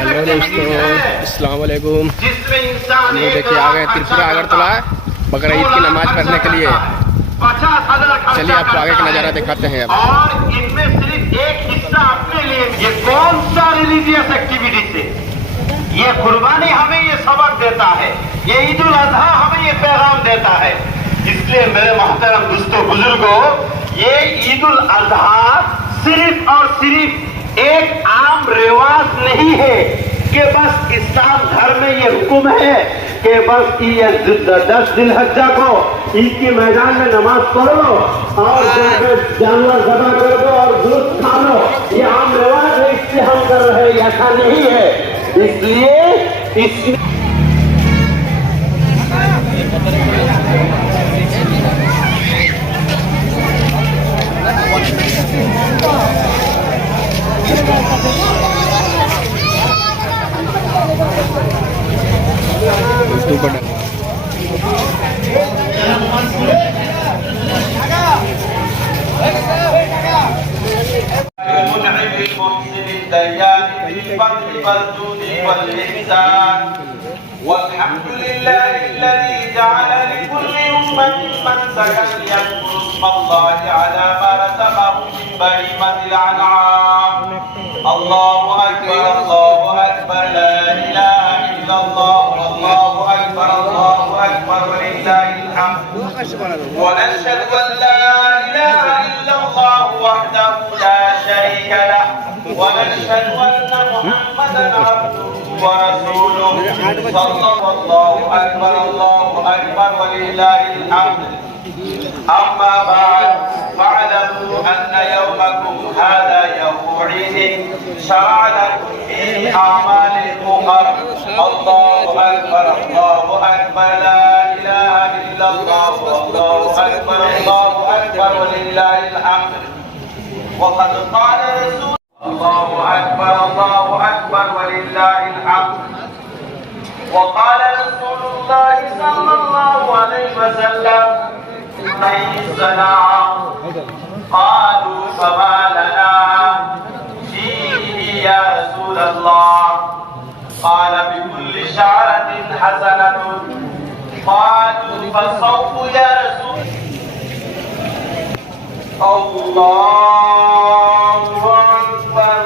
हेलो दोस्तों, अस्सलाम वालेकुम। हम लोग देखिए आ गए त्रिपुरा अगरतला बकरा ईद की नमाज पढ़ने के लिए। चलिए आपको आगे का नज़ारा दिखाते हैं। अब और इनमें सिर्फ एक हिस्सा अपने लिए। ये कौन सा रिलीजियस एक्टिविटी से ये कुर्बानी हमें ये सबक देता है, ये ईद उल अजहा हमें ये पैगाम देता है। इसलिए मेरे मोहतरम दोस्तों बुजुर्गों, ये ईद उल अजहा सिर्फ और सिर्फ एक आम रिवाज नहीं है कि बस इस्लाम धर्म में ये हुक्म है कि बस ये 10 जिलहज्जा को ईद के मैदान में नमाज पढ़ो और जानवर ज़बह कर दो और दूध खा लो। ये आम रिवाज है, इससे हम कर रहे हैं, ऐसा नहीं है। इसलिए المنعم المحسن الديان بالفضل والجود والإحسان. والحمد لله الذي جعل لكل أمة منسكا ليذكروا اسم الله على ما رزقهم من بهيمة الأنعام. الله أكبر الله أكبر لا إله إلا الله والله أكبر الله أكبر ولله الحمد. ونشهد أن لا إله إلا الله وحده لا شريك له ونشهد أن محمدا عبده ورسوله صلى الله أكبر الله أكبر ولله الحمد. أما بعد فاعلموا أن يومكم هذا يوم عيد شرع لكم فيه أعمال المقر. الله أكبر الله أكبر لا إله إلا الله والله أكبر الله أكبر ولله الحمد. وقد قال رسول الله أكبر ولله الحمد. وقال رسول الله صلى الله عليه وسلم أي الصلاة؟ قالوا فما لنا فيه يا رسول الله؟ قال بكل شعرة حسنة. قالوا فالصوم يا رسول الله أكبر.